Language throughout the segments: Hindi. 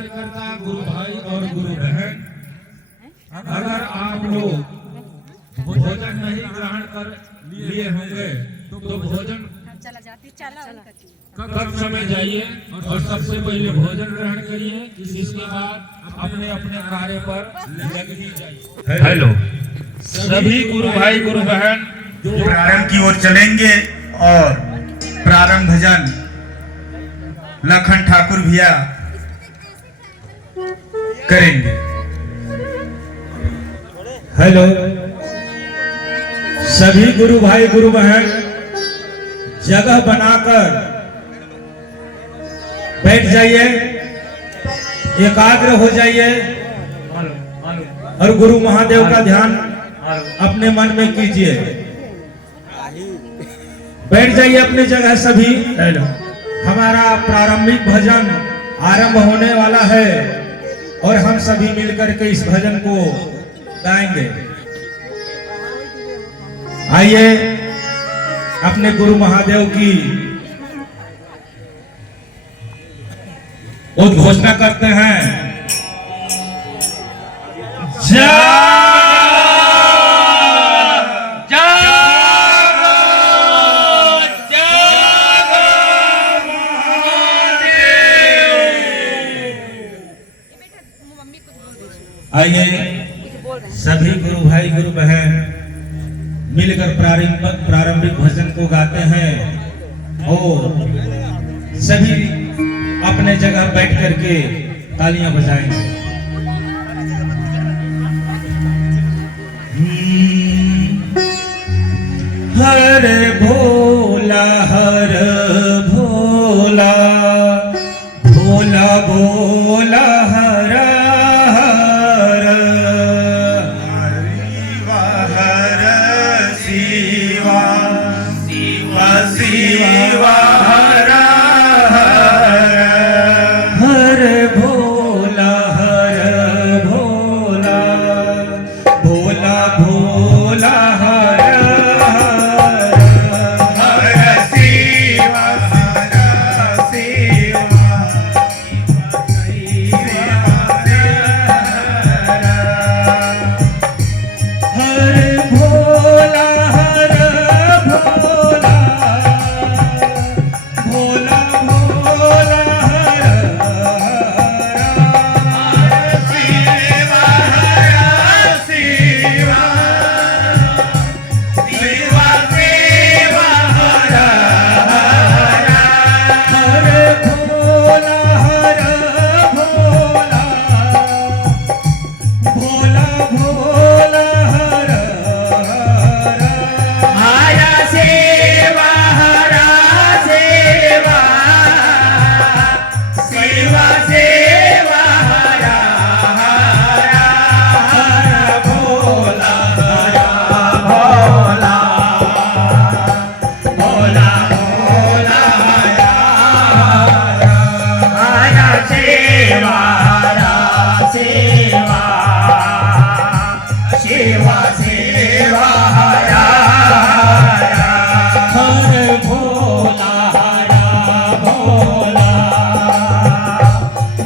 कार्यकर्ता, गुरु भाई और गुरु बहन, अगर आप लोग भोजन नहीं ग्रहण कर लिए होंगे तो भोजन कक्ष में जाइए और सबसे पहले भोजन ग्रहण करिए। इसके बाद अपने अपने कार्य पर लग जाइए। हेलो सभी गुरु भाई गुरु बहन, जो प्रारंभ की ओर चलेंगे और प्रारंभ भजन लखन ठाकुर भैया करेंगे। हेलो सभी गुरु भाई गुरु बहन, जगह बनाकर बैठ जाइए, एकाग्र हो जाइए और गुरु महादेव का ध्यान अपने मन में कीजिए। बैठ जाइए अपनी जगह सभी। हमारा प्रारंभिक भजन आरंभ होने वाला है और हम सभी मिलकर के इस भजन को गाएंगे। आइए अपने गुरु महादेव की उद्घोषणा करते हैं। आइए सभी गुरु भाई गुरु बहन मिलकर प्रारंभिक भजन को गाते हैं और सभी अपने जगह बैठ करके तालियां बजाएंगे। हर भोला हर भोला, भोला भोला हर हर, हर शिवा शिवा शिवा हर हर, हर भोला हर भोला, भोला भोला हर हर, हर शिवा हर शिवा हर भोला हर भोला, भोला भोला हर हर, शिवा हर शिवा शिवा शिवा हर हर, हर भोला हर भोला, भोला भोला हर हर, हर शिवा हर शिवा शिवा शिवा हर हर, हर भोला हर भोला, भोला भोला हर शिवा हर शिवा शिवा शिवा हर हर, हर भोला हर भोला,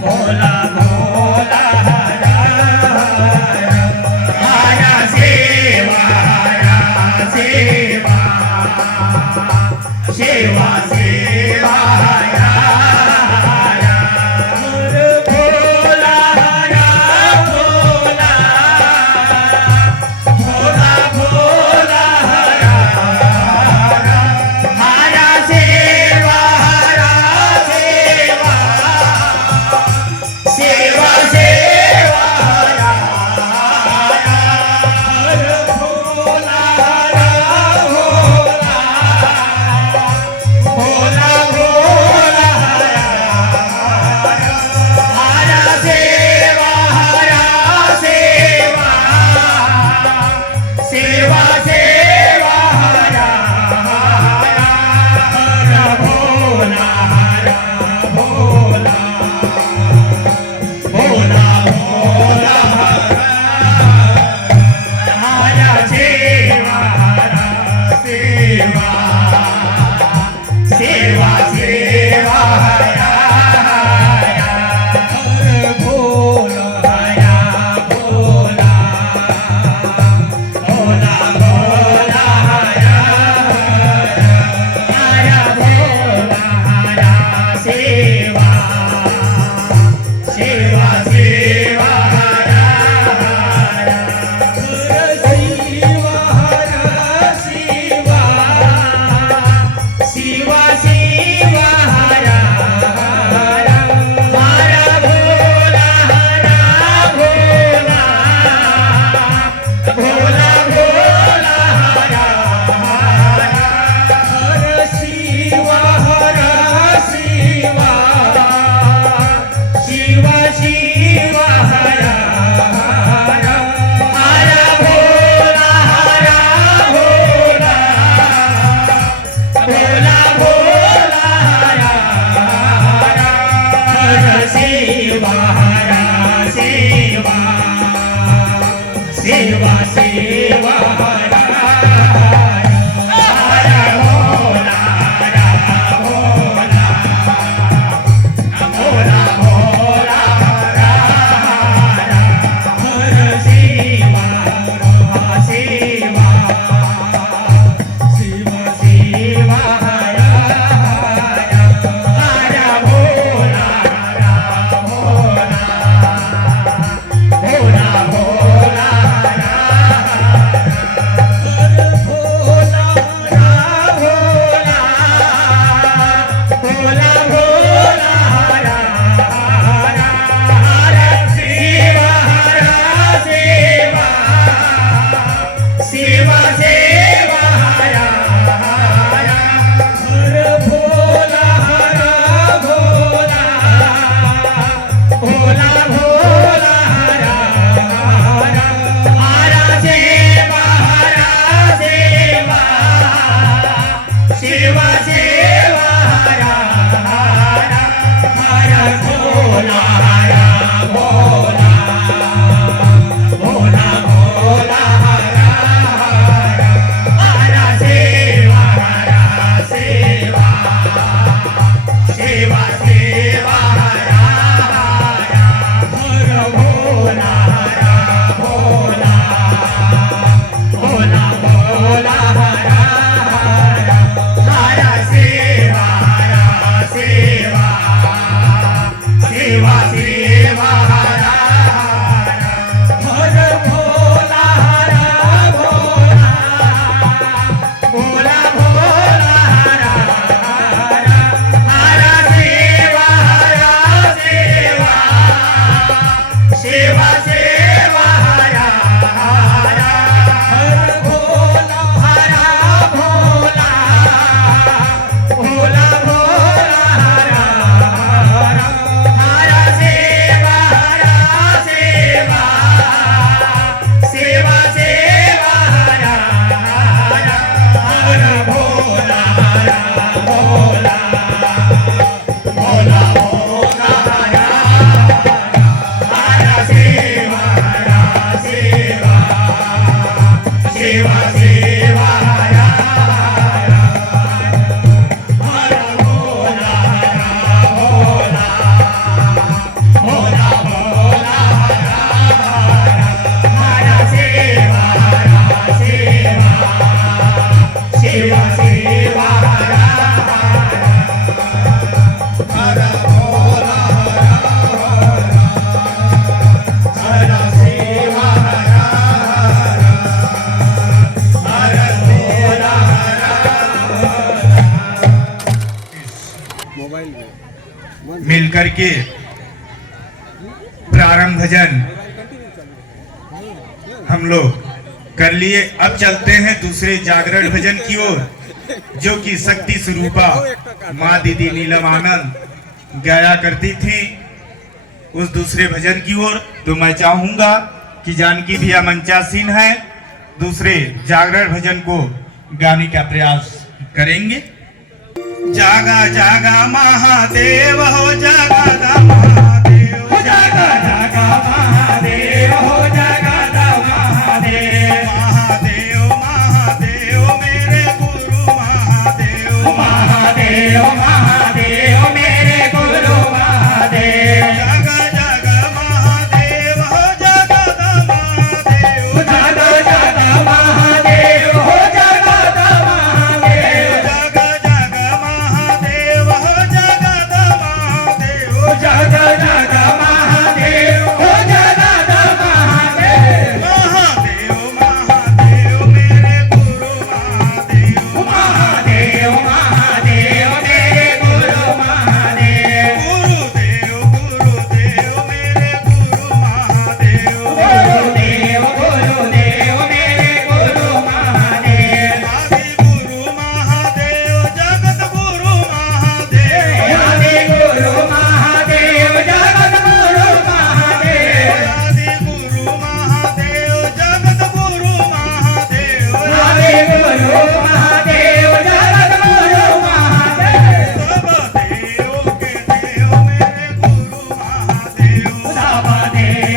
भोला भोला हर हर, हर शिवा हर शिवा शिवा शिवा हर हर, हर भोला हर भोला, भोला भोला हर हर, हर शिवा हर शिवा शिवा शिवा हर हर, हर भोला हर भोला, भोला सेवा सेवा सेवा हरा हरा भोला भोला भोला भोला हरा हर सेवा सेवा शिव सेवा हरा हरा भोला भोला भोला भोला सेवा सेवा हरा हरा हर भोला हरा भोला भोला भोला हरा हरा हरा सेवा हरा सेवा सेवा सेवा हरा हरा हरा भोला हरा भोला भोला भोला हरा हरा सेवा सेवा सेवा सेवा हरा हर भोला भोला भोला भोला हरा हरा सेवा सेवा सेवा सेवा हरा हर भोला भोला भोला भोला हरा हरा सेवा सेवा सेवा सेवा हरा हरा हर भोला भोला भोला भोला हरा हरा हरा सेवा सेवा सेवा सेवा हरा हरा हर भोला भोला भोला भोला हरा हरा सेवा सेवा सेवा सेवा हरा हर भोला भोला भोला भोला हरा हरा सेवा सेवा सेवा सेवा हरा हरा भोला हरा सेवा हरा हरा भोला मिलकर के प्रारंभ भजन हम लोग कर लिए। अब चलते हैं दूसरे जागरण भजन की ओर, जो कि शक्ति स्वरूपा माँ दीदी नीलम आनंद गाया करती थी। उस दूसरे भजन की ओर तो मैं चाहूंगा कि जानकी भैया मंचासीन है, दूसरे जागरण भजन को गाने का प्रयास करेंगे। जागा जागा महादेव हो, जागा दा महादेव, जागा जागा महादेव हो, जागा दा महादेव, महादेव महादेव मेरे गुरु महादेव, महादेव महादेव मेरे गुरु महादेव, जागा जागा महादेव हो, जागा दा महादेव, जागा जागा महादेव हो, जागा दा महादेव, जागा जागा महादेव हो, जागा दा महादेव, जागा जागा महादेव हो, जागा दा महादेव, महादेव महादेव मेरे गुरु महादेव, महादेव महादेव मेरे गुरु महादेव, गुरुदेव गुरुदेव मेरे गुरु महादेव, गुरुदेव गुरुदेव मेरे गुरु महादेव, आदि गुरु महादेव जगत गुरु महादेव, आदि गुरु महादेव जगत गुरु महादेव, आदि गुरु महादेव जगत गुरु महादेव, आदि गुरु महादेव जगत गुरु महादेव, सब देव के देव मेरे गुरु महादेव, सब देव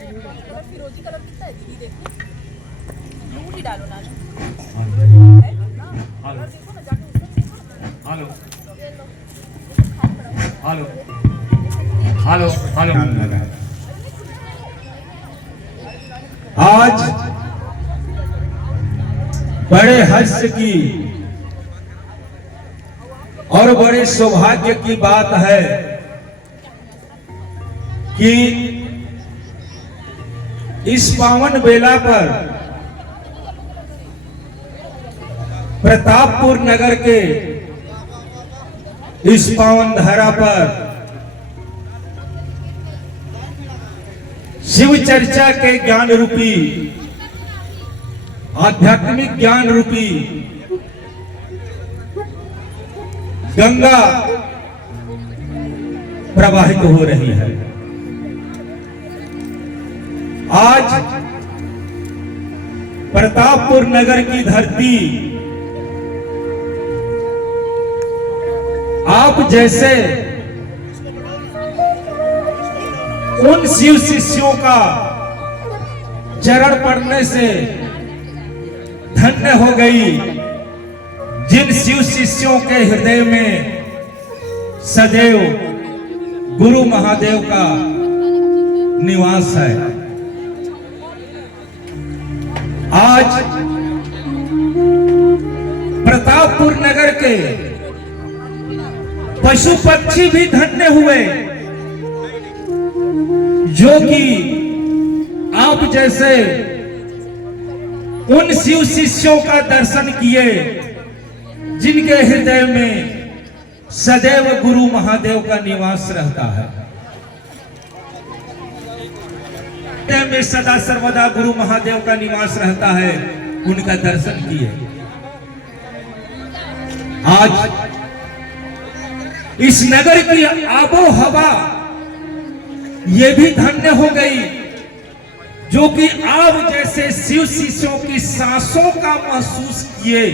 कलर फिरोजी कलर कितना है दीदी देखो, ब्लू ही डालो ना है ना, कलर देखो ना जाके उसमें देखो ना। हेलो ये लो, ये सब खाली पड़ा हुआ है। हेलो हेलो हेलो आज बड़े हर्ष की और बड़े सौभाग्य की बात है कि इस पावन बेला पर प्रतापपुर नगर के इस पावन धरा पर शिव चर्चा के ज्ञान रूपी, आध्यात्मिक ज्ञान रूपी गंगा प्रवाहित हो रही है। आज प्रतापपुर नगर की धरती आप जैसे उन शिव शिष्यों का चरण पड़ने से धन्य हो गई जिन शिव शिष्यों के हृदय में सदैव गुरु महादेव का निवास है। आज प्रतापपुर नगर के पशु पक्षी भी धन्य हुए जो कि आप जैसे उन शिव शिष्यों का दर्शन किए जिनके हृदय में सदैव गुरु महादेव का निवास रहता है। हृदय में सदा सर्वदा गुरु महादेव का निवास रहता है, उनका दर्शन किए। आज इस नगर की आबो हवा ये भी धन्य हो गई जो कि आप जैसे शिव शिष्यों की सांसों का महसूस किए,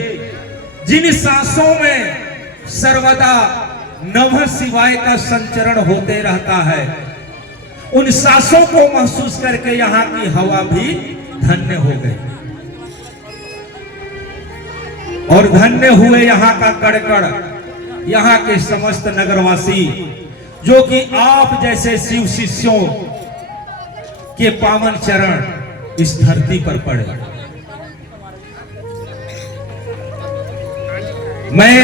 जिन सांसों में सर्वदा नमः शिवाय का संचरण होते रहता है, उन सांसों को महसूस करके यहाँ की हवा भी धन्य हो गई। और धन्य हुए यहाँ का कड़कड़, यहाँ के समस्त नगरवासी जो कि आप जैसे शिव शिष्यों के पावन चरण इस धरती पर पड़े। मैं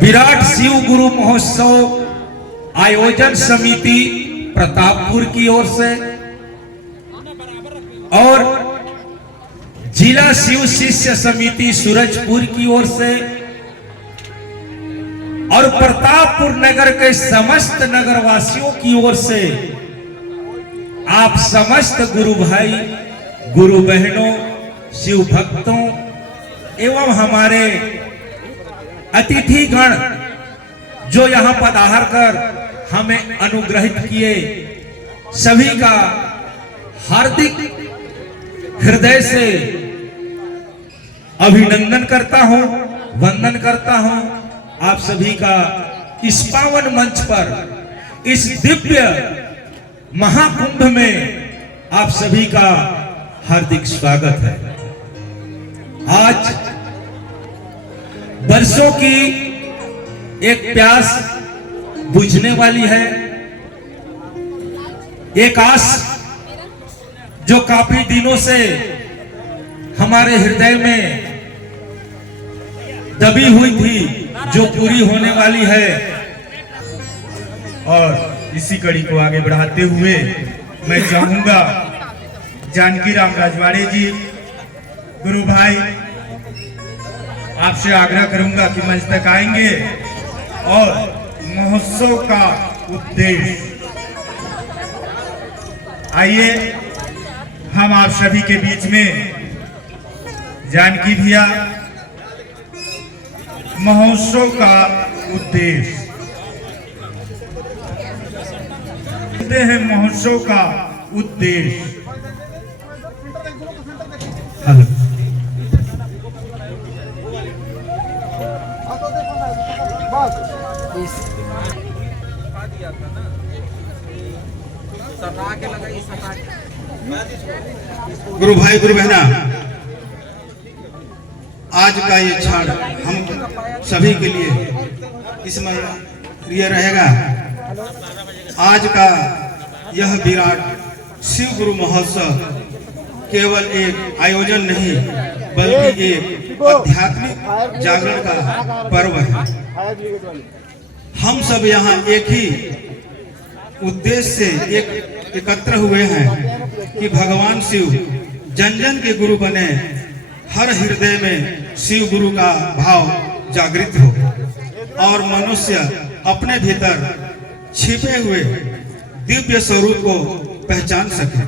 विराट शिव गुरु महोत्सव आयोजन समिति प्रतापपुर की ओर से और जिला शिव शिष्य समिति सूरजपुर की ओर से और प्रतापपुर नगर के समस्त नगरवासियों की ओर से आप समस्त गुरु भाई, गुरु बहनों, शिव भक्तों एवं हमारे अतिथिगण जो यहां पधार कर हमें अनुग्रहित किए, सभी का हार्दिक हृदय से अभिनंदन करता हूं, वंदन करता हूं। आप सभी का इस पावन मंच पर, इस दिव्य महाकुंभ में आप सभी का हार्दिक स्वागत है। आज बरसों की एक प्यास बुझने वाली है, एक आस जो काफी दिनों से हमारे हृदय में दबी हुई थी, जो पूरी होने वाली है। और इसी कड़ी को आगे बढ़ाते हुए मैं चाहूंगा जानकी राम राजवाड़े जी, गुरु भाई, आपसे आग्रह करूंगा कि मंच तक आएंगे और महोत्सव का उद्देश्य, आइए हम आप सभी के बीच में जानकी भैया महोत्सव का उद्देश्य हैं, महोत्सव का उद्देश्य गुरु भाई गुरु बहना, आज का ये क्षण हम सभी के लिए स्मरणीय रहेगा। आज का यह विराट शिव गुरु महोत्सव केवल एक आयोजन नहीं बल्कि एक आध्यात्मिक जागरण का पर्व है। हम सब यहाँ एक ही उद्देश्य से एकत्र हुए हैं कि भगवान शिव जन जन के गुरु बने, हर हृदय में शिव गुरु का भाव जागृत हो और मनुष्य अपने भीतर छिपे हुए दिव्य स्वरूप को पहचान सके।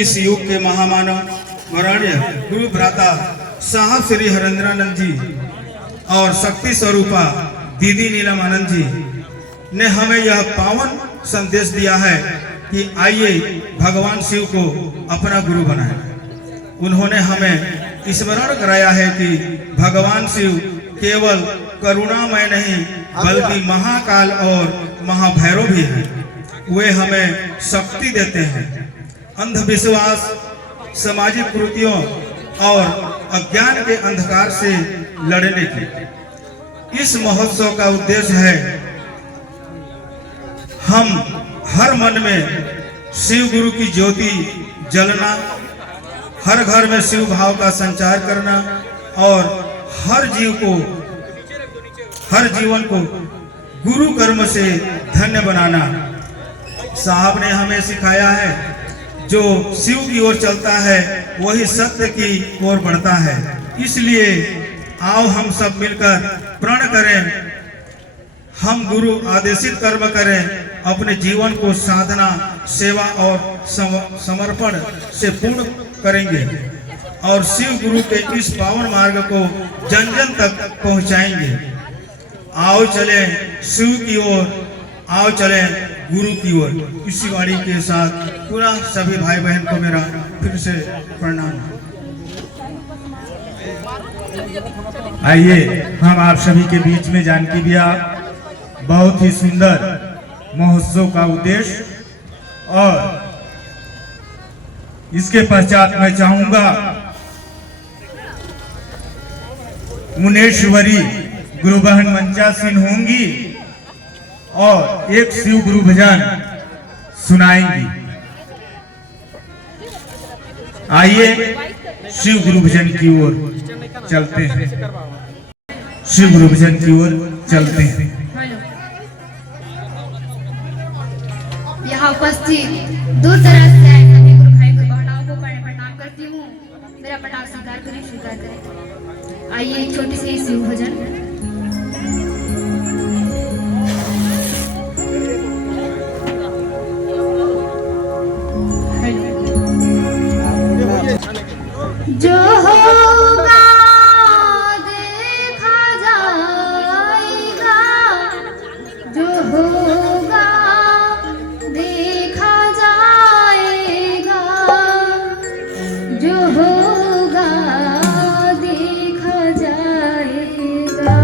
इस युग के महामानव वरणीय गुरु भ्राता साहब श्री हरेंद्रानंद जी और शक्ति स्वरूपा दीदी नीलम आनंद जी ने हमें यह पावन संदेश दिया है कि आइए भगवान शिव को अपना गुरु बनाएं। उन्होंने हमें स्मरण कराया है कि भगवान शिव केवल करुणामय नहीं बल्कि महाकाल और महाभैरव भी हैं। वे हमें शक्ति देते हैं अंधविश्वास, सामाजिक कुरीतियों और अज्ञान के अंधकार से लड़ने की। इस महोत्सव का उद्देश्य है हम हर मन में शिव गुरु की ज्योति जलना, हर घर में शिव भाव का संचार करना और हर जीवन को गुरु कर्म से धन्य बनाना। साहब ने हमें सिखाया है जो शिव की ओर चलता है वही सत्य की ओर बढ़ता है। इसलिए आओ हम सब मिलकर प्रण करें, हम गुरु आदेशित कर्म करें, अपने जीवन को साधना, सेवा और समर्पण से पूर्ण करेंगे और शिव गुरु के इस पावन मार्ग को जन जन तक पहुंचाएंगे। आओ चले शिव की ओर, आओ चले गुरु की ओर। इसी वाणी के साथ पुनः सभी भाई बहन को मेरा फिर से प्रणाम। आइए हम आप सभी के बीच में जानकी बिया बहुत ही सुंदर महोत्सव का उद्देश्य और इसके पश्चात मैं चाहूंगा मुनेश्वरी गुरु बहन मंचासीन होंगी और एक शिव गुरु भजन सुनाएंगी। आइए शिव गुरु भजन की ओर चलते हैं, शिव गुरु भजन की ओर चलते हैं। यहाँ उपस्थित दूर दराज से आए सभी गुरु भाई गुरु बहनाओं को प्रणाम करती हूँ। मेरा प्रणाम स्वीकार करें। आइए एक छोटी सी शिव भजन। जो होगा देखा जाएगा, जो होगा देखा जाएगा, जो होगा देखा जाएगा।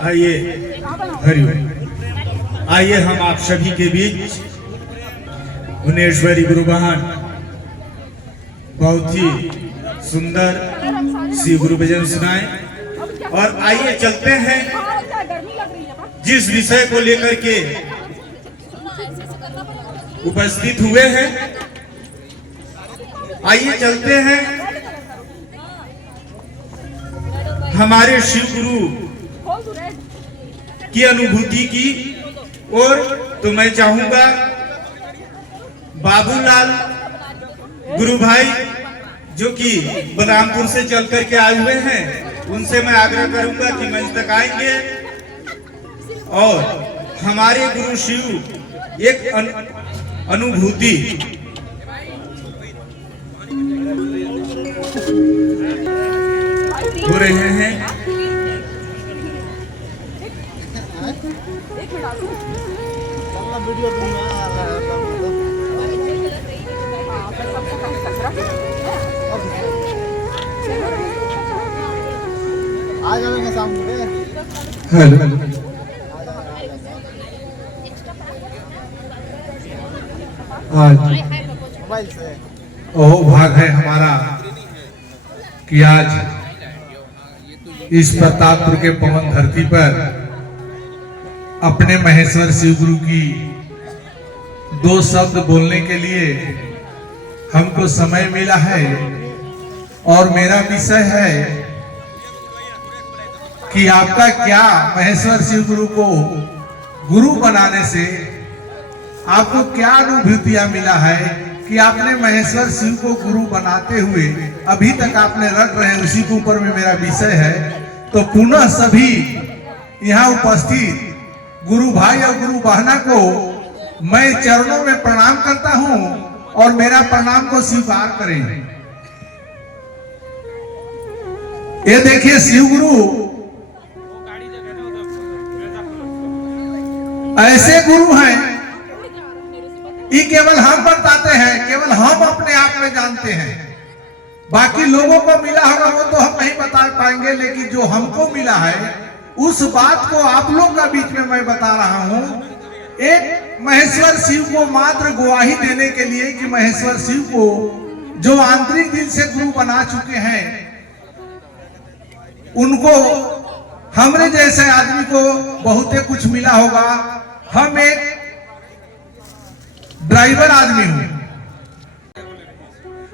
आइए हरिओम। आइए हम आप सभी के बीच भुवनेश्वरी गुरु बहन बहुत ही सुंदर शिव गुरु भजन सुनाए। और आइए चलते हैं जिस विषय को लेकर के उपस्थित हुए हैं, आइए चलते हैं हमारे शिव गुरु की अनुभूति की। और तो मैं चाहूंगा बाबूलाल गुरु भाई जो कि बलरामपुर से चल करके आए हुए हैं, उनसे मैं आग्रह करूंगा कि मंच तक आएंगे और हमारे गुरु शिव एक अनुभूति हो रहे हैं। हेलो आज ओह भाग है हमारा कि आज इस प्रतापपुर के पवन धरती पर अपने महेश्वर शिव गुरु की दो शब्द बोलने के लिए हमको समय मिला है। और मेरा विषय है कि आपका क्या महेश्वर शिव गुरु को गुरु बनाने से आपको क्या अनुभूतियां मिला है कि आपने महेश्वर शिव को गुरु बनाते हुए अभी तक आपने रट रहे हैं, उसी के ऊपर में मेरा विषय है। तो पुनः सभी यहाँ उपस्थित गुरु भाई और गुरु बहना को मैं चरणों में प्रणाम करता हूँ और मेरा प्रणाम को स्वीकार करें। ये देखिए शिव गुरु ऐसे गुरु हैं, ये केवल हम बताते हैं, केवल हम अपने आप में जानते हैं। बाकी लोगों को मिला होगा वो तो हम नहीं बता पाएंगे, लेकिन जो हमको मिला है उस बात को आप लोग का बीच में मैं बता रहा हूं। एक महेश्वर शिव को मात्र गवाही देने के लिए कि महेश्वर शिव को जो आंतरिक दिल से गुरु बना चुके हैं, उनको हमरे जैसे आदमी को बहुते कुछ मिला होगा। हम एक ड्राइवर आदमी हूं,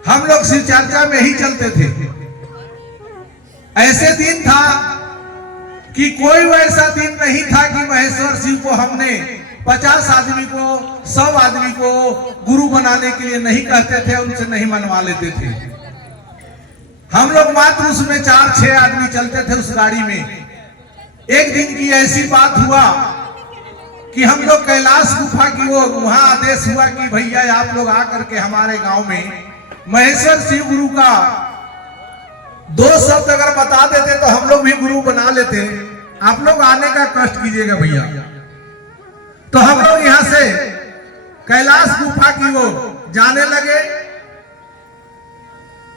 हम लोग शिव चर्चा में ही चलते थे। ऐसे दिन था कि कोई वैसा दिन नहीं था कि महेश्वर शिव को हमने 50 आदमी को 100 आदमी को गुरु बनाने के लिए नहीं कहते थे, उनसे नहीं मनवा लेते थे। हम लोग मात्र उसमें 4-6 आदमी चलते थे उस गाड़ी में। एक दिन की ऐसी बात हुआ कि हम लोग कैलाश गुफा की ओर, वहां आदेश हुआ कि भैया आप लोग आकर के हमारे गांव में महेश्वर शिव गुरु का 2 शब्द अगर बता देते तो हम लोग भी गुरु बना लेते। आप लोग आने का कष्ट कीजिएगा भैया। तो हम लोग यहां से कैलाश गुफा की ओर जाने लगे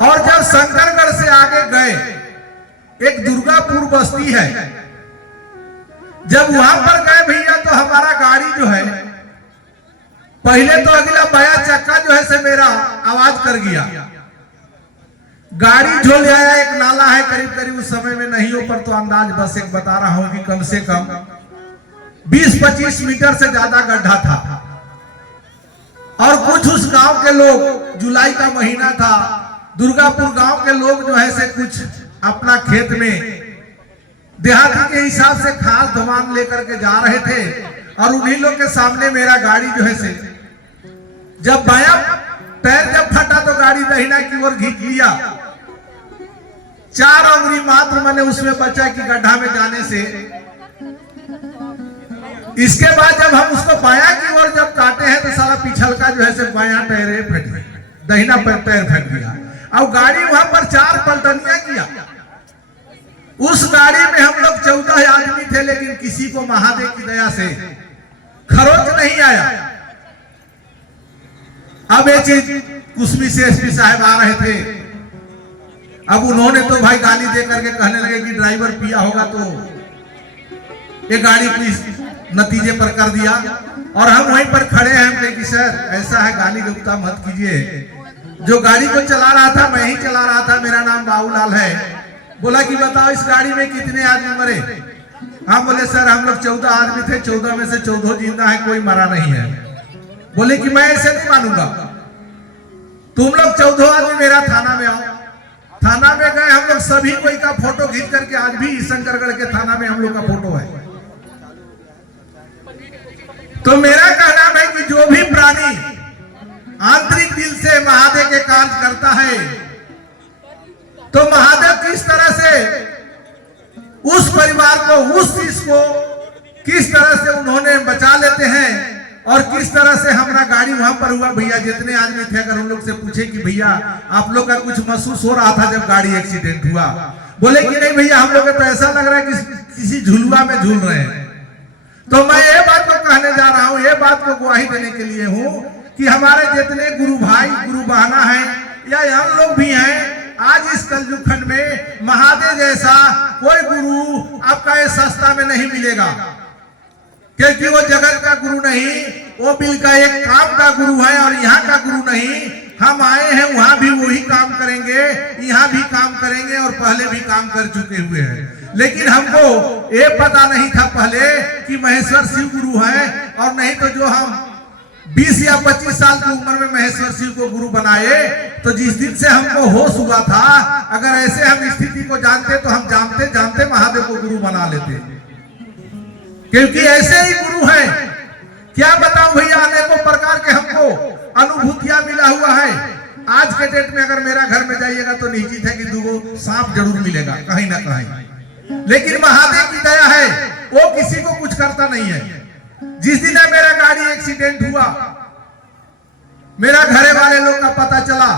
और जब शंकरगढ़ से आगे गए, एक दुर्गापुर बस्ती है, जब वहां पर गए भैया तो हमारा गाड़ी जो है, पहले तो अगला बाया चक्का जो है से मेरा आवाज कर गया। गाड़ी जो ले आया, एक नाला है करीब करीब उस समय में नहीं हो, पर तो अंदाज बस एक बता रहा हूं कि कम से कम 20-25 मीटर से ज्यादा गड्ढा था। और कुछ उस गांव के लोग, जुलाई का महीना था, दुर्गापुर गांव के लोग जो है से कुछ अपना खेत में देहाती के हिसाब से खाद धमान लेकर के जा रहे थे। और उन्हीं लोग के सामने मेरा गाड़ी जो है से जब बाया पैर जब फटा तो गाड़ी दहिना की ओर घींच लिया। 4 उंगली मात्र मैंने उसमें बचा कि गड्ढा में जाने से। इसके बाद जब हम उसको बाया की ओर जब काटे हैं तो सारा पिछल का जो है से बाया पैर फट गया, दहिना पैर फट गया। अब गाड़ी वहां पर 4 पलटनियां किया। उस गाड़ी में हम लोग 14 आदमी थे, लेकिन किसी को महादेव की दया से खरोच नहीं आया। अब ये चीज कुसमी से एसपी साहब आ रहे थे। अब उन्होंने तो भाई गाली दे करके कहने लगे कि ड्राइवर पिया होगा तो ये गाड़ी को इस नतीजे पर कर दिया। और हम वहीं पर खड़े हैं, हम कहे कि सर ऐसा है, गाली गलौता मत कीजिए। जो गाड़ी को चला रहा था मैं ही चला रहा था, मेरा नाम बाबूलाल है। बोला कि बताओ इस गाड़ी में कितने आदमी मरे? हम बोले सर हम लोग 14 आदमी थे, 14 में से 14 जिंदा है, कोई मरा नहीं है। बोले कि मैं ऐसे नहीं मानूंगा, तुम लोग 14 आदमी मेरा थाना में आओ। थाना में गए हम लोग, सभी कोई का फोटो खींच करके, आज भी शंकरगढ़ के थाना में हम लोग का फोटो है। तो मेरा कहना है कि जो भी प्राणी आंतरिक दिल से महादेव के कार्य करता है, तो महादेव किस तरह से उस परिवार को, उस चीज को किस तरह से उन्होंने बचा लेते हैं, और किस तरह से हमारा गाड़ी वहां पर हुआ। भैया जितने आदमी थे, अगर उन लोग से पूछे कि भैया आप लोग का कुछ महसूस हो रहा था जब गाड़ी एक्सीडेंट हुआ? बोले कि नहीं भैया, हम लोग को तो ऐसा लग रहा है कि किसी झुलुआ में झूल रहे हैं। तो मैं ये बात को कहने जा रहा हूँ, ये बात को गवाही देने के लिए हूँ कि हमारे जितने गुरु भाई गुरु बहना है, या हम लोग भी हैं, आज इस कलयुग खंड में महादेव जैसा कोई गुरु आपका इस सस्ता में नहीं मिलेगा। क्योंकि वो जगत का गुरु नहीं, वो बिल का एक काम का गुरु है, और यहाँ का गुरु नहीं। हम आए हैं, वहां भी वही काम करेंगे, यहाँ भी काम करेंगे, और पहले भी काम कर चुके हुए हैं। लेकिन हमको ये पता नहीं था पहले कि महेश्वर शिव गुरु है, और नहीं तो जो हम 20 या 25 साल की उम्र में महेश्वर शिव को गुरु बनाए, तो जिस दिन से हमको होश हुआ था, अगर ऐसे हम स्थिति को जानते तो हम जानते जानते महादेव को गुरु बना लेते। क्योंकि ऐसे ही गुरु हैं। क्या बताऊं भैया, अनेकों प्रकार के हमको अनुभूतियां मिला हुआ है। आज के डेट में अगर मेरा घर में जाइएगा तो निश्चित है कि 2 सांप जरूर मिलेगा कहीं ना कहीं। लेकिन महादेव की दया है, वो किसी को कुछ करता नहीं है। जिस दिन मेरा गाड़ी एक्सीडेंट हुआ, मेरा घरे वाले लोग का पता चला।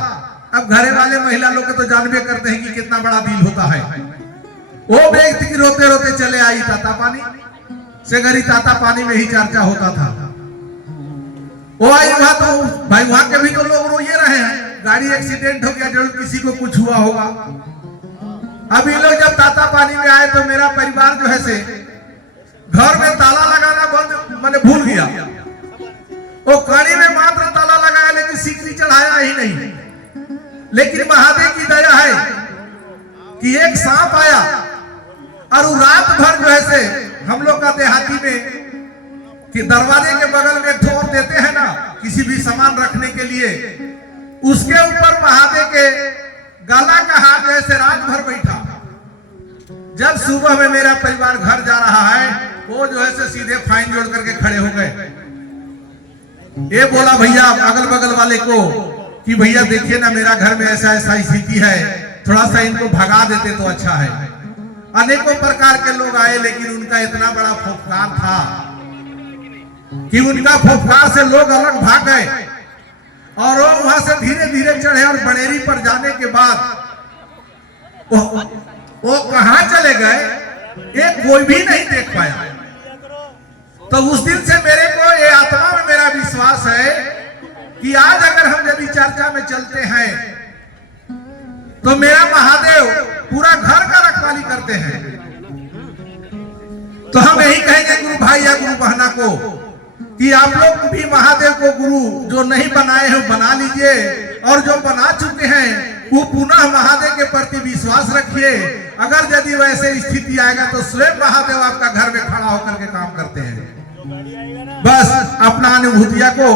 अब घरे वाले महिला लोग के तो जानबे करते हैं कि कितना बड़ा दिल होता है। वो व्यक्ति की रोते रोते चले आई ताता पानी से, गरी ताता पानी में ही चर्चा होता था। वो आई वहां, तो भाई वहां के भी तो लोग रो ये रहे हैं, गाड़ी एक्सीडेंट हो गया, जरूर किसी को कुछ हुआ होगा। अब ये लोग जब ताता पानी में आए तो मेरा परिवार जो है से घर में ताला लगाना बंद मैंने भूल गया। वो कड़ी में मात्र ताला लगाया, लेकिन सिकरी चढ़ाया ही नहीं। लेकिन महादेव की दया है कि एक सांप आया, और वो रात भर जो है से हम लोग का देहाती में कि दरवाजे के बगल में ठोर देते हैं ना किसी भी सामान रखने के लिए, उसके ऊपर महादेव के गला का हाथ जैसे रात भर बैठा। जब सुबह में मेरा परिवार घर जा रहा है, वो जो है से सीधे फाइन जोड़ करके खड़े हो गए। ये बोला भैया अगल बगल वाले को कि भैया देखिए ना, मेरा घर में ऐसा ऐसा स्थिति है, थोड़ा सा इनको भगा देते तो अच्छा है। अनेकों प्रकार के लोग आए, लेकिन उनका इतना बड़ा फुफकार था कि उनका फुफकार से लोग अलग भाग गए, और वो वहां से धीरे धीरे चढ़े, और बनेरी पर जाने के बाद वो कहां चले गए ये कोई भी नहीं देख पाया। तो उस दिन से मेरे को ये आत्मा में मेरा विश्वास है कि आज अगर हम यदि चर्चा में चलते हैं तो मेरा महादेव पूरा घर का रखवाली करते हैं। तो हम यही कहेंगे गुरु भाई या गुरु बहना को कि आप लोग भी महादेव को गुरु जो नहीं बनाए हैं बना लीजिए, और जो बना चुके हैं वो पुनः महादेव के प्रति विश्वास रखिए। अगर यदि वैसे स्थिति आएगा तो स्वयं महादेव आपका घर में खड़ा होकर के काम करते हैं। बस अपना अनुभूतिया को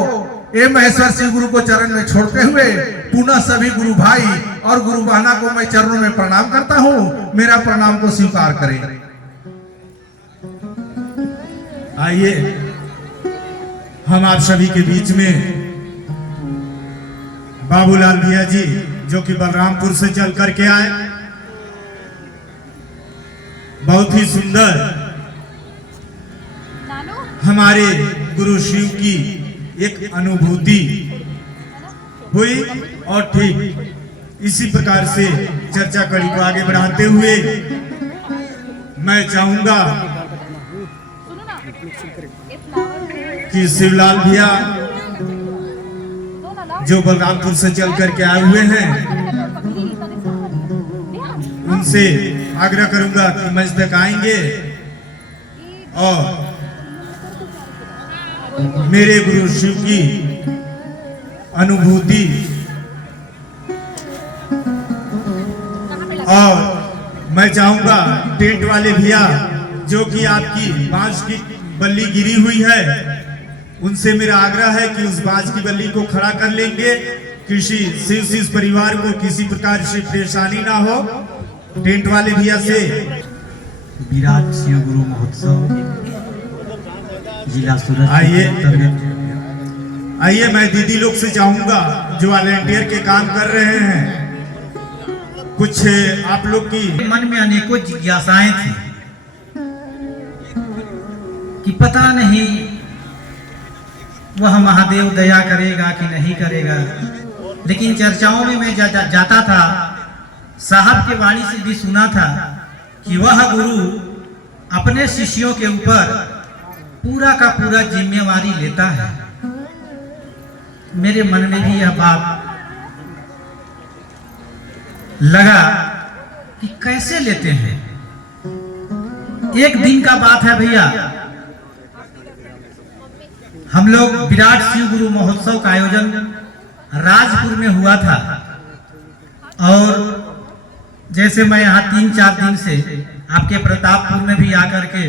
ये महेश्वर शिव गुरु को चरण में छोड़ते हुए पुनः सभी गुरु भाई और गुरु बहना को मैं चरणों में प्रणाम करता हूँ। मेरा प्रणाम को स्वीकार करें। आइए हम आप सभी के बीच में बाबूलाल भैया जी, जो कि बलरामपुर से चल करके आए, बहुत ही सुंदर हमारे गुरु शिव की एक अनुभूति हुई, और ठीक इसी प्रकार से चर्चा कड़ी को आगे बढ़ाते हुए मैं चाहूंगा कि शिवलाल भैया जो बलरामपुर से चल करके आए हुए हैं, उनसे आग्रह करूंगा कि मंच तक आएंगे और मेरे गुरु शिव की अनुभूति और मैं चाहूंगा टेंट वाले भैया जो कि आपकी बांस की बल्ली गिरी हुई है, उनसे मेरा आग्रह है कि उस बांस की बल्ली को खड़ा कर लेंगे, किसी शिव परिवार को किसी प्रकार से परेशानी ना हो। टेंट वाले भैया से विराट शिव गुरु महोत्सव जिला सूरत। आइए मैं दीदी लोग से चाहूंगा जो वॉलंटियर के काम कर रहे हैं, कुछ आप लोग की मन में अनेकों जिज्ञासाएं थी कि पता नहीं वह महादेव दया करेगा कि नहीं करेगा, लेकिन चर्चाओं में मैं जाता था, साहब के वाणी से भी सुना था कि वह गुरु अपने शिष्यों के ऊपर पूरा का पूरा जिम्मेवारी लेता है। मेरे मन में भी यह बात लगा कि कैसे लेते हैं। एक दिन का बात है भैया, हम लोग विराट शिव गुरु महोत्सव का आयोजन राजपुर में हुआ था, और जैसे मैं यहाँ 3-4 दिन से आपके प्रतापपुर में भी आकर के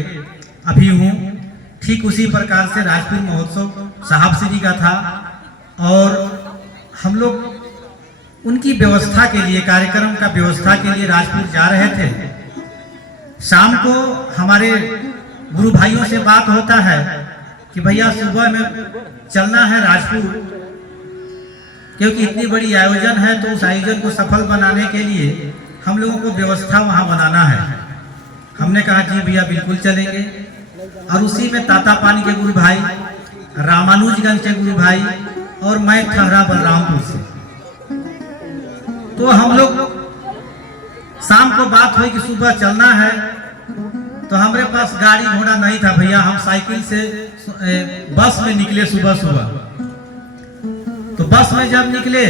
अभी हूँ, ठीक उसी प्रकार से राजपुर महोत्सव साहब श्री का था, और हम लोग उनकी व्यवस्था के लिए, कार्यक्रम का व्यवस्था के लिए राजपुर जा रहे थे। शाम को हमारे गुरु भाइयों से बात होता है कि भैया सुबह में चलना है राजपुर, क्योंकि इतनी बड़ी आयोजन है, तो उस आयोजन को सफल बनाने के लिए हम लोगों को व्यवस्था वहां बनाना है। हमने कहा जी भैया बिल्कुल चलेंगे, और उसी में ताता पानी के गुरु भाई, रामानुजगंज के गुरु भाई, और मैं ठहरा बलरामपुर से। तो हम लोग शाम को बात हुई कि सुबह चलना है, तो हमारे पास गाड़ी घोड़ा नहीं था भैया, हम साइकिल से बस में निकले सुबह सुबह। तो बस में जब निकले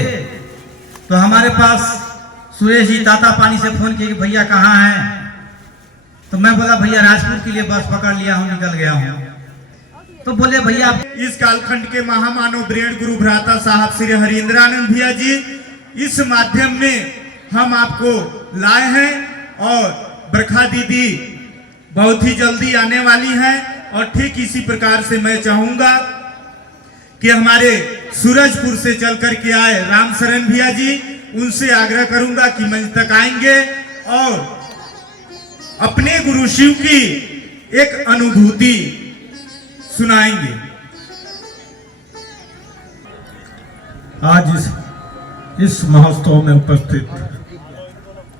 तो हमारे पास सुरेश जी ताता पानी से फोन किए कि भैया कहाँ हैं, तो मैं बोला भैया राजपुर के लिए बस पकड़ लिया हूँ, निकल गया हूँ। तो बोले भैया इस कालखंड के महामानव ब्रेड गुरु भ्राता साहब श्री हरिंद्रानंद भैया जी, इस माध्यम में हम आपको लाए हैं, और बरखा दीदी बहुत ही जल्दी आने वाली हैं, और ठीक इसी प्रकार से मैं चाहूंगा कि हमारे सूरजपुर से चल कर के आए रामशरण भैया जी, उनसे आग्रह करूंगा कि मंच तक आएंगे और अपने गुरु शिव की एक अनुभूति सुनाएंगे। आज इस महोत्सव में उपस्थित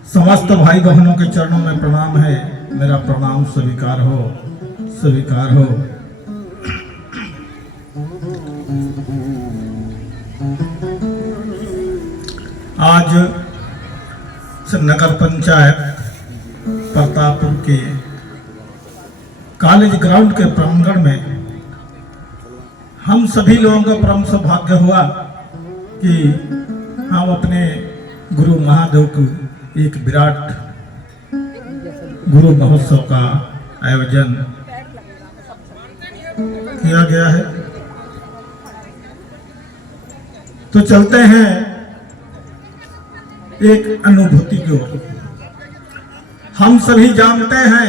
समस्त भाई बहनों के चरणों में प्रणाम है, मेरा प्रणाम स्वीकार हो, स्वीकार हो। आज नगर पंचायत प्रतापपुर के कॉलेज ग्राउंड के प्रांगण में हम सभी लोगों का परम सौभाग्य हुआ कि हम अपने गुरु महादेव को एक विराट गुरु महोत्सव का आयोजन किया गया है। तो चलते हैं एक अनुभूति की ओर। हम सभी जानते हैं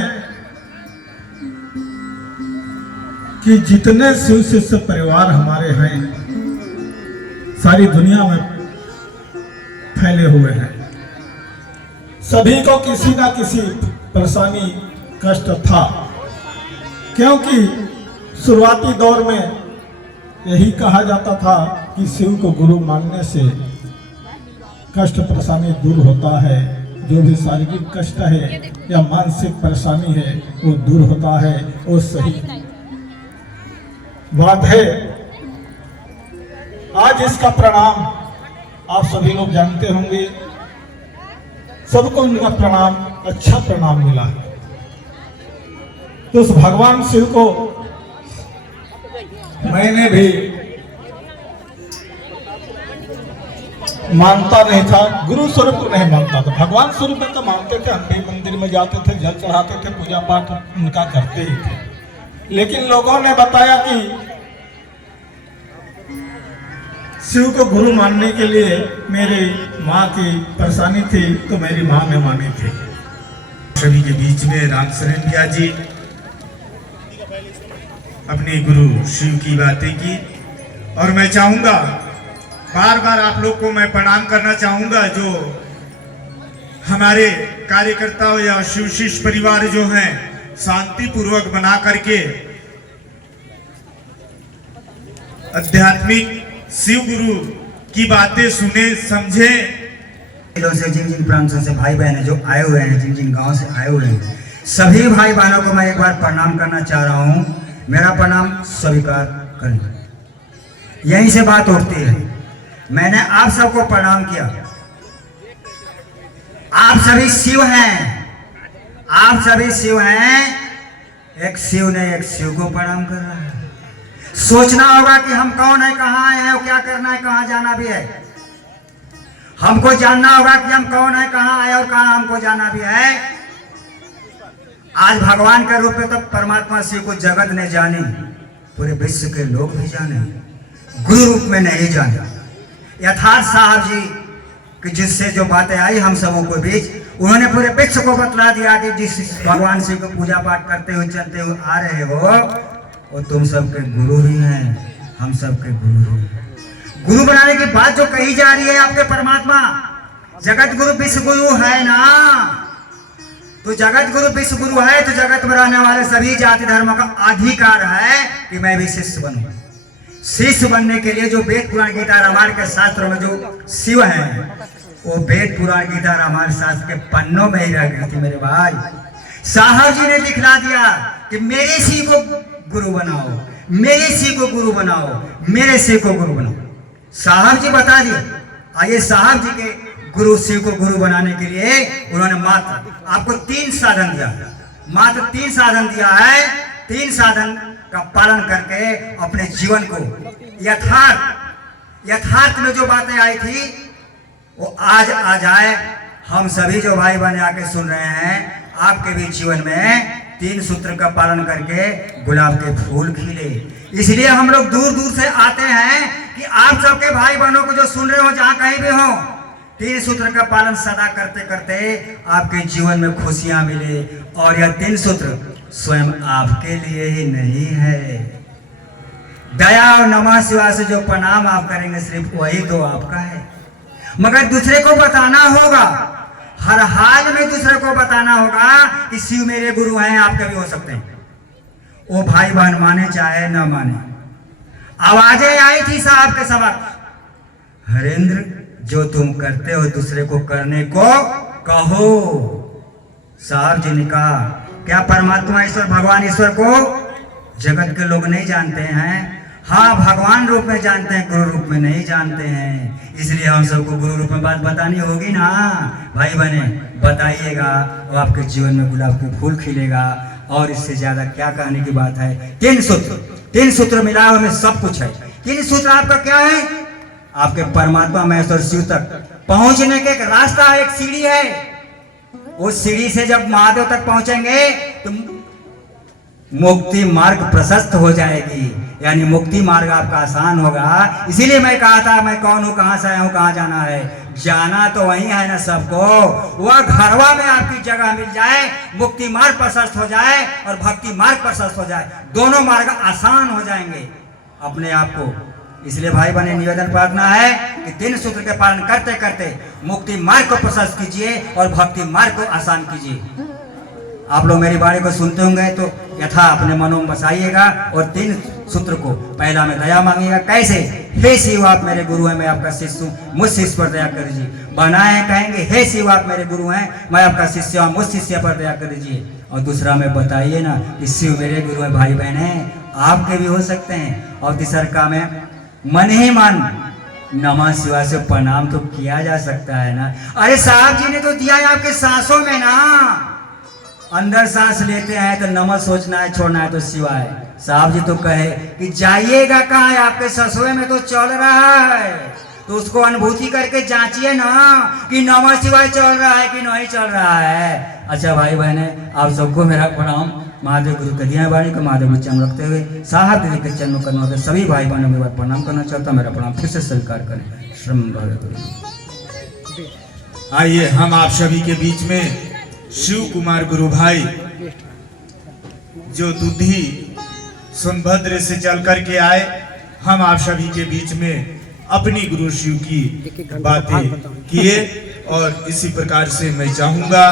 कि जितने शिव शिष्य परिवार हमारे हैं सारी दुनिया में फैले हुए हैं, सभी को किसी ना किसी परेशानी कष्ट था, क्योंकि शुरुआती दौर में यही कहा जाता था कि शिव को गुरु मानने से कष्ट परेशानी दूर होता है, जो भी शारीरिक कष्ट है या मानसिक परेशानी है वो दूर होता है। वो सही बात है। आज इसका प्रणाम आप सभी लोग जानते होंगे, सबको उनका प्रणाम, अच्छा प्रणाम मिला है। तो उस भगवान शिव को मैंने भी मानता नहीं था, गुरु स्वरूप को नहीं मानता था, भगवान स्वरूप तो मानते थे। हम भी मंदिर में जाते थे, जल चढ़ाते थे, पूजा पाठ उनका करते ही थे, लेकिन लोगों ने बताया कि शिव को गुरु मानने के लिए मेरी माँ की परेशानी थी, तो मेरी माँ ने मानी थी। सभी के बीच में रामशरण भैया जी अपने गुरु शिव की बातें की, और मैं चाहूंगा बार बार आप लोग को मैं प्रणाम करना चाहूंगा, जो हमारे कार्यकर्ता या शिव शिष्य परिवार जो हैं शांति पूर्वक बना करके आध्यात्मिक शिव गुरु की बातें सुने समझे। से जिन जिन प्रांतों से भाई बहन जो आए हुए हैं, जिन जिन गांव से आए हुए हैं, सभी भाई बहनों को मैं एक बार प्रणाम करना चाह रहा हूं। मेरा प्रणाम स्वीकार करें। यहीं से बात उठती है। मैंने आप सबको प्रणाम किया। आप सभी शिव हैं, आप सभी शिव हैं। एक शिव ने एक शिव को प्रणाम कर रहा है। सोचना होगा कि हम कौन है, कहाँ आए हैं और क्या करना है, कहाँ जाना भी है। हमको जानना होगा कि हम कौन है, कहाँ आए और कहाँ हमको जाना भी है। आज भगवान के रूप में तो परमात्मा शिव को जगत ने जाने, पूरे विश्व के लोग भी जाने, गुरु रूप में नहीं जाने। यथार्थ साहब जी कि जिससे जो बातें आई हम सबों को बीच, उन्होंने पूरे विश्व को बतला दिया कि जिस भगवान शिव को पूजा पाठ करते हुए चलते हुए आ रहे हो, वो तुम सबके गुरु ही हैं, हम सबके गुरु ही हैं। गुरु बनाने की बात जो कही जा रही है आपके परमात्मा, जगत गुरु विश्व गुरु है ना। तो जगत गुरु विश्व गुरु है तो जगत में रहने वाले सभी जाति धर्मों का अधिकार है कि मैं भी शिष्य बनूं। शिष्य बनने के लिए जो वेद पुराण गीता रामायण के शास्त्रों में जो शिव है, वो वेद पुराण गीता रामायण शास्त्र के पन्नों में ही रह गई थी मेरे भाई। साहब जी ने दिखला दिया कि मेरे शिव को गुरु बनाओ, मेरे शिव को गुरु बनाओ, मेरे शिव को गुरु बनाओ। साहब जी बता दिए। आइए साहब जी के गुरु शिव को गुरु बनाने के लिए उन्होंने मात्र आपको 3 साधन दिया, मात्र 3 साधन दिया है। 3 साधन का पालन करके अपने जीवन को यथार्थ में जो बातें आई थी वो आज आ जाए। हम सभी जो भाई बहन आके सुन रहे हैं, आपके भी जीवन में 3 सूत्र का पालन करके गुलाब के फूल खिले। इसलिए हम लोग दूर दूर से आते हैं कि आप सबके भाई बहनों को जो सुन रहे हो, जहां कहीं भी हो, 3 सूत्र का पालन सदा करते करते आपके जीवन में खुशियां मिले। और यह 3 सूत्र स्वयं आपके लिए ही नहीं है। दया और नमः शिवाय से जो प्रणाम आप करेंगे, सिर्फ वही तो आपका है। मगर दूसरे को बताना होगा, हर हाल में दूसरे को बताना होगा कि शिव मेरे गुरु हैं, आपके भी हो सकते हैं। वो भाई बहन माने चाहे न माने। आवाजें आई थी साहब के सबक, हरेंद्र जो तुम करते हो दूसरे को करने को कहो। साहब जी ने कहा, क्या परमात्मा ईश्वर भगवान ईश्वर को जगत के लोग नहीं जानते हैं? हाँ, भगवान रूप में जानते हैं, गुरु रूप में नहीं जानते हैं। इसलिए हम सबको गुरु रूप में बात बतानी होगी ना। भाई बहने बताइएगा, और आपके जीवन में गुलाब के फूल खिलेगा। और इससे ज्यादा क्या कहने की बात है। 3 सूत्र मिला हमें सब कुछ है। 3 सूत्र आपका क्या है? आपके परमात्मा महेश्वर शिव तक पहुंचने के एक रास्ता है, एक सीढ़ी है। उस सीढ़ी से जब महादेव तक पहुंचेंगे तो मुक्ति मार्ग प्रशस्त हो जाएगी, यानी मुक्ति मार्ग आपका आसान होगा। इसीलिए मैं कहा था, मैं कौन हूं, कहां से आया हूं, कहां जाना है। जाना तो वही है ना सबको। वह घरवा में आपकी जगह मिल जाए, मुक्ति मार्ग प्रशस्त हो जाए और भक्ति मार्ग प्रशस्त हो जाए, दोनों मार्ग आसान हो जाएंगे अपने आप को। इसलिए भाई बहने निवेदन प्रार्थना है कि 3 सूत्र के पालन करते करते मुक्ति मार्ग को प्रशस्त कीजिए और भक्ति मार्ग को आसान कीजिए। आप लोग मेरी बाणी को सुनते होंगे तो यथा अपने मनों में बसाइएगा और 3 सूत्र को पहला में दया मांगिएगा। कैसे? हे शिव आप मेरे गुरु हैं, मैं आपका शिष्य हूँ, मुझ शिष्य पर दया कर दीजिए। बनाए कहेंगे, हे शिव आप मेरे गुरु हैं, मैं आपका शिष्य हूँ, मुझ शिष्य पर दया कर दीजिए। और दूसरा में बताइए ना कि शिव मेरे गुरु हैं, भाई बहन हैं, आपके भी हो सकते हैं। और तीसरा में मन ही मन नमः शिवाय से प्रणाम तो किया जा सकता है ना। अरे साहब जी ने तो दिया है आपके सांसों में ना। अंदर सांस लेते हैं तो नमः सोचना है, छोड़ना है तो शिवाय। साहब जी तो कहे कि जाइएगा कहाँ है, आपके ससुरे में तो चल रहा है, तो उसको अनुभूति करके जांचिए ना कि नमः शिवाय चल रहा है कि नहीं चल रहा है। अच्छा भाई बहने, आप सबको मेरा प्रणाम। महादेव गुरु कदिया वाणी को महादेव चरण रखते हुए साहब दीदी के चरणों करने वाले सभी भाई बहनों के बाद प्रणाम करना चाहता हूँ। मेरा प्रणाम फिर से स्वीकार करें। श्रम आइए हम आप सभी के बीच में शिव कुमार गुरु भाई जो दुधी सोनभद्र से चल करके आए, हम आप सभी के बीच में अपनी गुरु शिव की बातें किए। और इसी प्रकार से मैं चाहूंगा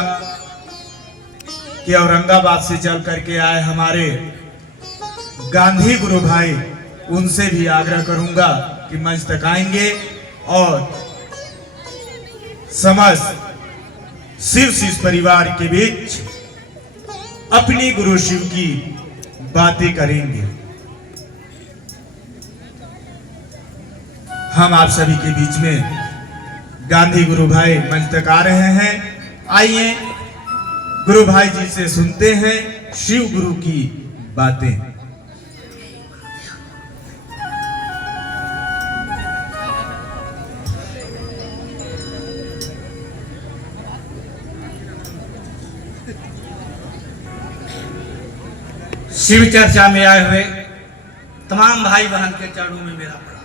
कि औरंगाबाद से चल करके आए हमारे गांधी गुरु भाई, उनसे भी आग्रह करूंगा कि मंच तक आएंगे और समस्त शिव शिष्य परिवार के बीच अपनी गुरु शिव की बातें करेंगे। हम आप सभी के बीच में गांधी गुरु भाई मंच तक आ रहे हैं। आइए गुरु भाई जी से सुनते हैं शिव गुरु की बातें। शिव चर्चा में आए हुए तमाम भाई बहन के चरणों में मेरा प्रणाम।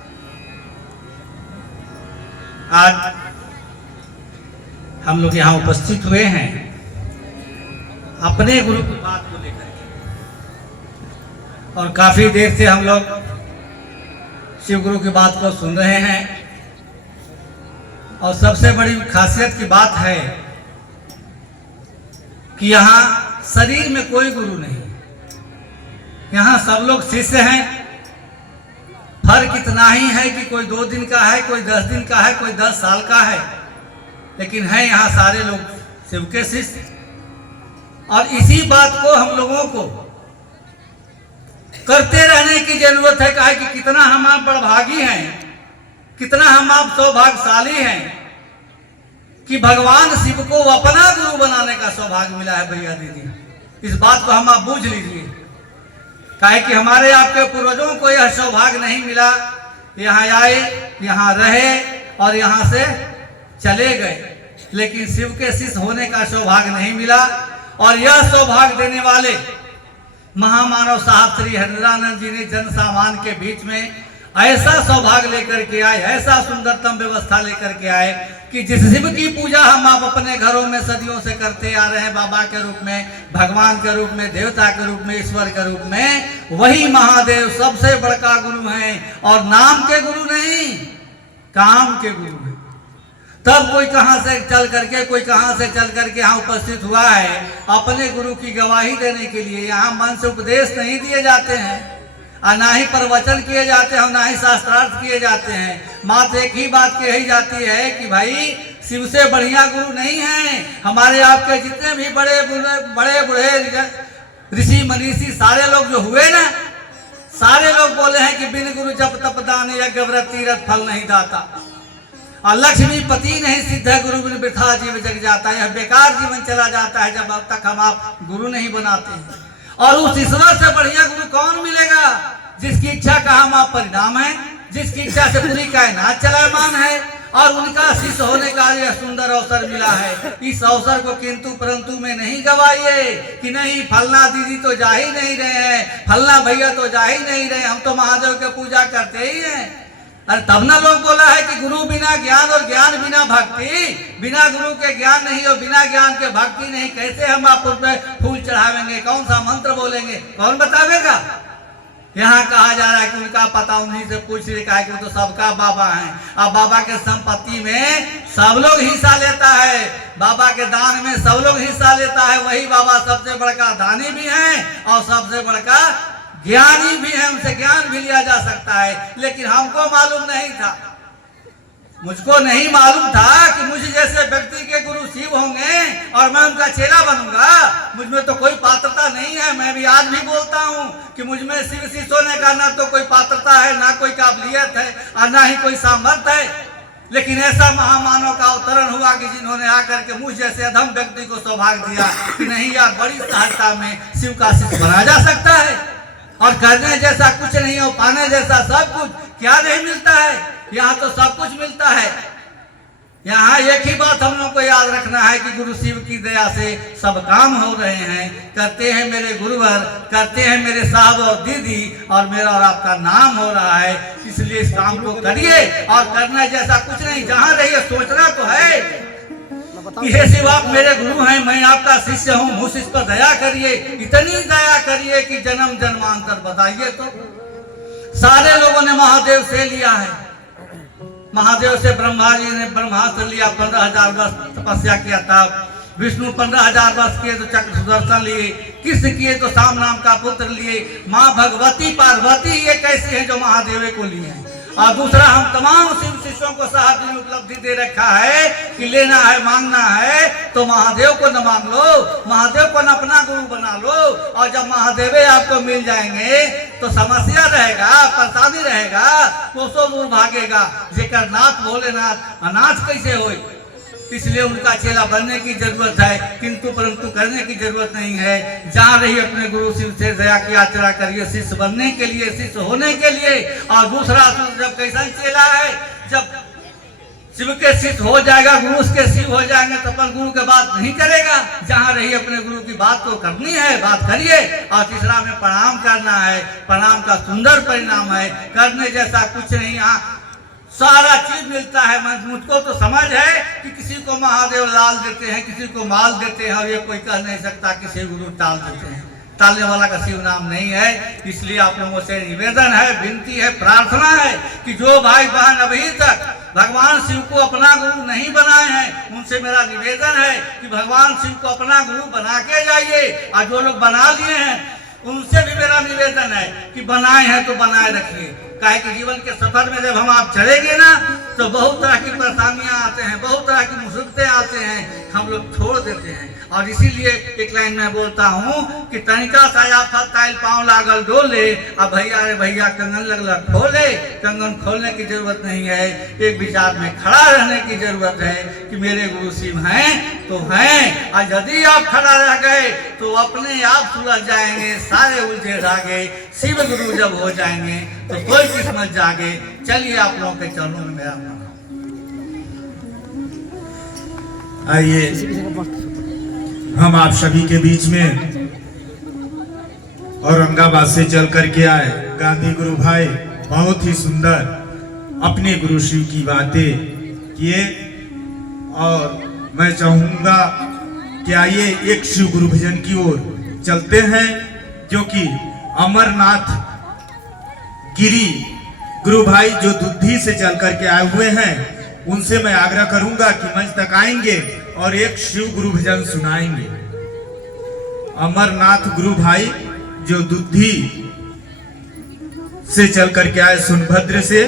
आज हम लोग यहाँ उपस्थित हुए हैं अपने गुरु की बात को लेकर के, और काफी देर से हम लोग शिव गुरु की बात को सुन रहे हैं। और सबसे बड़ी खासियत की बात है कि यहाँ शरीर में कोई गुरु नहीं, यहाँ सब लोग शिष्य हैं। फर्क इतना ही है कि कोई 2 दिन का है, कोई 10 दिन का है, कोई 10 साल का है, लेकिन है यहाँ सारे लोग शिव के शिष्य। और इसी बात को हम लोगों को करते रहने की जरूरत है। कहा कि कितना हम आप बड़भागी हैं, कितना हम आप सौभाग्यशाली हैं कि भगवान शिव को अपना गुरु बनाने का सौभाग्य मिला है। भैया दीदी, इस बात को हम आप बूझ लीजिए। काहे कि हमारे आपके पूर्वजों को यह सौभाग्य नहीं मिला, यहाँ आए, यहाँ रहे और यहाँ से चले गए, लेकिन शिव के शिष्य होने का सौभाग्य नहीं मिला। और यह सौभाग्य देने वाले महामानव साहब श्री हरिरानंद जी ने जन सामान्य के बीच में ऐसा सौभाग्य लेकर के आए, ऐसा सुंदरतम व्यवस्था लेकर के आए कि जिस शिव की पूजा हम आप अपने घरों में सदियों से करते आ रहे हैं, बाबा के रूप में, भगवान के रूप में, देवता के रूप में, ईश्वर के रूप में, वही महादेव सबसे बड़का गुरु हैं। और नाम के गुरु नहीं, काम के गुरु हैं। तब कोई कहां से चल करके, कोई कहां से चल करके यहाँ उपस्थित हुआ है अपने गुरु की गवाही देने के लिए। यहाँ मन से उपदेश नहीं दिए जाते हैं, और ना ही प्रवचन किए जाते हैं, और ना ही शास्त्रार्थ किए जाते हैं। मात्र एक ही बात कही जाती है कि भाई शिव से बढ़िया गुरु नहीं है। हमारे आपके जितने भी बड़े बूढ़े ऋषि मनीषी सारे लोग जो हुए ना, सारे लोग बोले हैं कि बिन गुरु जप तप दान यज्ञ व्रत तीरथ फल नहीं दाता, और लक्ष्मीपति नहीं सिद्ध है, गुरु बिन वृथा जीव जग जाता है। यह बेकार जीवन चला जाता है जब अब तक हम आप गुरु नहीं बनाते हैं। और उस ईश्वर से बढ़िया गुरु कौन मिलेगा जिसकी इच्छा का हम आप परिणाम है, जिसकी इच्छा से पूरी कायनात चलायमान है, और उनका शिष्य होने का यह सुंदर अवसर मिला है। इस अवसर को किंतु परंतु में नहीं गवाइए कि नहीं फलना दीदी तो जा ही नहीं रहे हैं, फलना भैया तो जा ही नहीं रहे, हम तो महादेव की पूजा करते ही हैं। अरे तब ना लोग बोला है कि गुरु बिना ज्ञान और ज्ञान बिना भक्ति, बिना गुरु के ज्ञान नहीं और बिना ज्ञान के भक्ति नहीं। कैसे हम आप उन पे फूल चढ़ावेंगे, कौन सा मंत्र बोलेंगे, कौन बतावेगा? यहाँ कहा जा रहा है कि उनका पता उन्हीं से पूछ रहे, कहा कि वो तो सबका बाबा है। अब बाबा के संपत्ति में सब लोग हिस्सा लेता है, बाबा के दान में सब लोग हिस्सा लेता है। वही बाबा सबसे बड़का दानी भी है और सबसे बड़का ज्ञानी भी है, उनसे ज्ञान भी लिया जा सकता है। लेकिन हमको मालूम नहीं था, मुझको नहीं मालूम था कि मुझ जैसे व्यक्ति के गुरु शिव होंगे और मैं उनका चेला बनूंगा। मुझ में तो कोई पात्रता नहीं है। मैं भी आज भी बोलता हूँ कि मुझ में शिव शिष्य होने का ना तो कोई पात्रता है, ना कोई काबिलियत है, और ना ही कोई सामर्थ्य है। लेकिन ऐसा महामानव का अवतरण हुआ कि जिन्होंने आकर के मुझ जैसे अधम व्यक्ति को सौभाग्य दिया कि नहीं यार, बड़ी सहजता में शिव का शिष्य बना जा सकता है। और करने जैसा कुछ नहीं हो, पाने जैसा सब कुछ। क्या नहीं मिलता है? यहाँ तो सब कुछ मिलता है। यहाँ एक ही बात हम लोग को याद रखना है कि गुरु शिव की दया से सब काम हो रहे हैं। करते हैं मेरे गुरुवर, करते हैं मेरे साहब और दीदी, और मेरा और आपका नाम हो रहा है। इसलिए इस काम को करिए, और करना जैसा कुछ नहीं, जहाँ रहिए सोचना तो है कि हे शिव आप मेरे गुरु हैं, मैं आपका शिष्य हूँ, मुझ इस पर दया करिए, इतनी दया करिए कि जन्म जन्मांतर बताइए। तो सारे लोगों ने महादेव से लिया है। महादेव से ब्रह्मा जी ने ब्रह्मास्त्र लिया, 15,000 वर्ष तपस्या किया था। विष्णु 15,000 वर्ष किए तो चक्र सुदर्शन लिए। कृष्ण किए तो शाम नाम का पुत्र लिए। माँ भगवती पार्वती ये कैसे हैं जो महादेव को लिए हैं। और दूसरा, हम तमाम शिव शिष्यों को साहब ने उपलब्धि दे रखा है कि लेना है मांगना है तो महादेव को न मांग लो, महादेव को न अपना गुरु बना लो। और जब महादेव आपको मिल जाएंगे तो समस्या रहेगा, परेशानी रहेगा, कोसों दूर भागेगा। जेकर नाथ भोलेनाथ अनाथ कैसे हो, इसलिए उनका चेला बनने की जरूरत है, किंतु परंतु करने की जरूरत नहीं है। जहाँ रही अपने गुरु शिव से दया की यात्रा करिए, शिष्य बनने के लिए, शिष्य होने के लिए। और दूसरा, जब कैसा चेला है, जब शिव के शिष्य हो जाएगा, गुरु के शिव हो जाएंगे तो अपन गुरु के बात नहीं करेगा। जहाँ रही अपने गुरु की बात तो करनी है, बात करिए। और तीसरा में प्रणाम करना है, प्रणाम का सुंदर परिणाम है, करने जैसा कुछ नहीं। यहाँ सारा चीज मिलता है। मुझको तो समझ है कि किसी को महादेव लाल देते हैं, किसी को माल देते हैं, और ये कोई कह नहीं सकता कि शिव गुरु टाल देते हैं। टालने वाला का शिव नाम नहीं है। इसलिए आप लोगों से निवेदन है, विनती है, प्रार्थना है कि जो भाई बहन अभी तक भगवान शिव को अपना गुरु नहीं बनाए हैं, उनसे मेरा निवेदन है कि भगवान शिव को अपना गुरु बना के जाइए। और जो लोग बना लिए हैं उनसे भी मेरा निवेदन है कि बनाए हैं तो बनाए रखिए। काहे कि जीवन के सफर में जब हम आप चलेंगे ना तो बहुत तरह की परेशानियां आते हैं, बहुत तरह की मुसीबतें आते हैं, हम लोग छोड़ देते हैं। और इसीलिए एक लाइन में बोलता हूँ कि तनिका साया फल पाँव लागल डोले, अब भैया रे भैया कंगन लगल खोले। कंगन खोलने की जरूरत नहीं है, एक विचार में खड़ा रहने की जरूरत है कि मेरे गुरु शिव हैं तो हैं। और यदि आप खड़ा रह गए तो अपने आप सुलझ जाएंगे सारे उलझे धागे। शिव गुरु जब हो जाएंगे तो कोई किस्मत जागे। चलिए आप लोगों के चरणों में मेरा प्रणाम। आइए हम आप सभी के बीच में औरंगाबाद से चल करके आए गांधी गुरु भाई बहुत ही सुंदर अपने गुरु शिव की बातें किए। और मैं चाहूंगा कि आइए एक शिव गुरु भजन की ओर चलते हैं, क्योंकि अमरनाथ गिरी गुरु भाई जो दुद्धि से चल करके आए हुए हैं, उनसे मैं आग्रह करूंगा कि मंच तक आएंगे और एक शिव गुरु भजन सुनाएंगे। अमरनाथ गुरु भाई जो दुद्धि से चल करके आए सोनभद्र से,